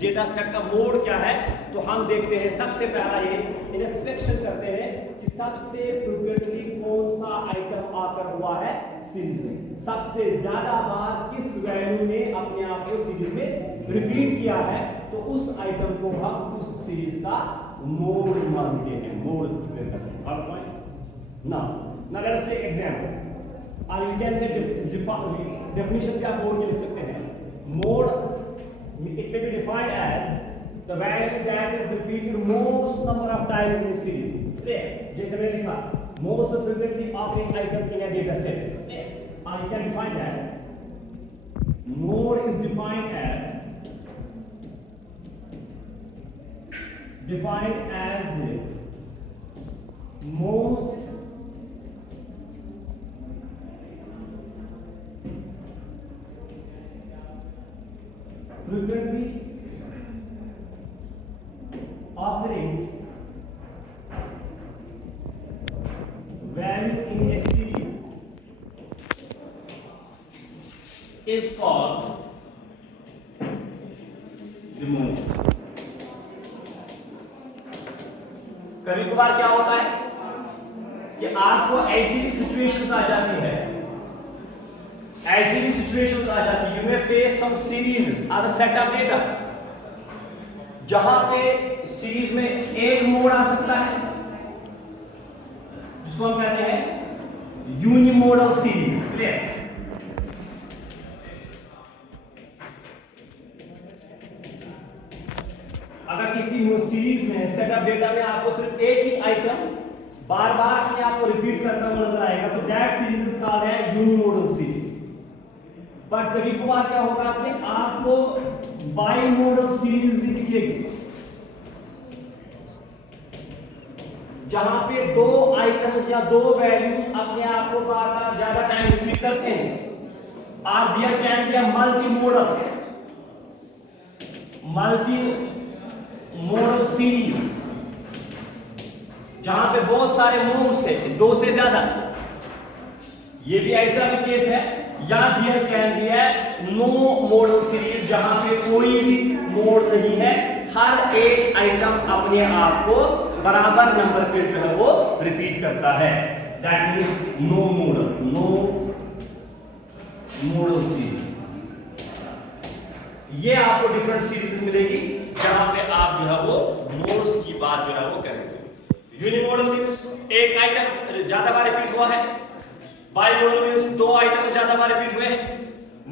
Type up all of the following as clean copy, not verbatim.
Data set का mode क्या है, तो हम देखते हैं सबसे पहला ये इंस्पेक्शन करते हैं कि सबसे फ्रीक्वेंटली कौन सा आइटम आकर हुआ है सीरीज में, सबसे ज्यादा बार किस वैल्यू ने अपने आप को सीरीज में रिपीट किया है, तो उस आइटम को हम उस सीरीज का मोड मानते हैं। मोड हर पॉइंट ना लेट्स टेक एग्जांपल और यू कैन से डेफिनेशन क्या मोड के लिख सकते हैं। Mode it may be defined as the value that is repeated most number of times in a series. जैसे मैंने लिखा most frequently occurring item in a data set. And you can define that mode is defined as the most frequently occurring value in a series is called the mode. कभी कभार क्या होता है कि आपको ऐसी भी सिचुएशंस आ जाती है, ऐसी भी सिचुएशंस आ जाती है, you may face some series or set of data, जहां पे सीरीज में एक मोड आ सकता है जिसको हम कहते हैं यूनिमोडल सीरीज। क्लियर? अगर किसी सीरीज में सेट ऑफ डेटा में आपको सिर्फ एक ही आइटम बार बार अपने आप को रिपीट करता हुआ नजर आएगा, तो दैट सीरीज इज कॉल्ड है यूनिमोडल सीरीज। बट कभी कभार क्या होगा कि आपको बाई मोडल सीरीज भी दिखेगी, जहां पे दो आइटम्स या दो वैल्यूज अपने आप को बार बार ज्यादा टाइम रिपीट करते हैं। Or there can be a multimodal series, जहां पे बहुत सारे मोड्स है, दो से ज्यादा। ये भी ऐसा भी केस है, या दियर कैन बी है नो मोडल सीरीज, जहां पे कोई भी मोड नहीं है, हर एक आइटम अपने आप को बराबर नंबर पे जो है वो रिपीट करता है। That means no modal series. ये आपको डिफरेंट सीरीज मिलेगी जहां पे आप जो है वो मोड्स की बात जो है वो करेंगे। यूनिमोडल मींस एक आइटम ज्यादा बार रिपीट हुआ है, बाइमोडल मींस दो आइटम ज्यादा बार रिपीट हुए हैं,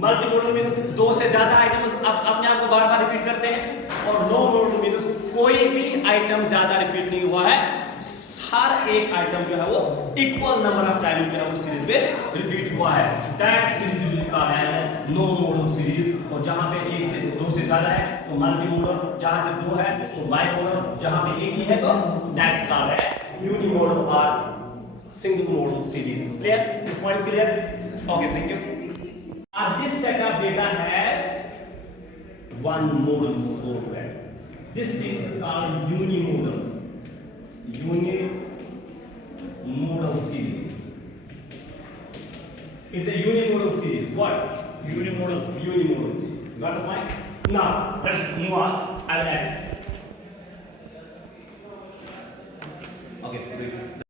मल्टीमोडल मींस दो से ज्यादा आइटम्स अपने आप को बार बार रिपीट करते हैं, और नो मोडल मींस कोई भी आइटम ज्यादा रिपीट नहीं हुआ है, हर एक आइटम जो है वो इक्वल नंबर ऑफ टाइम जो है वो सीरीज में रिपीट हुआ है। That series will be called as no modal series. और जहां पे एक से दो से ज्यादा है तो मल्टीमोडल, जहां से दो है तो बाइमोडल, जहां पे एक ही है तो दैट्स कॉल्ड है यूनिमोडल और single modal series. Clear? This point is clear? Okay, thank you. This set of data has one modal mode. This series is called unimodal. Unimodal series. It's a unimodal series. What? Unimodal series. Got the point? Now let's move on. I will add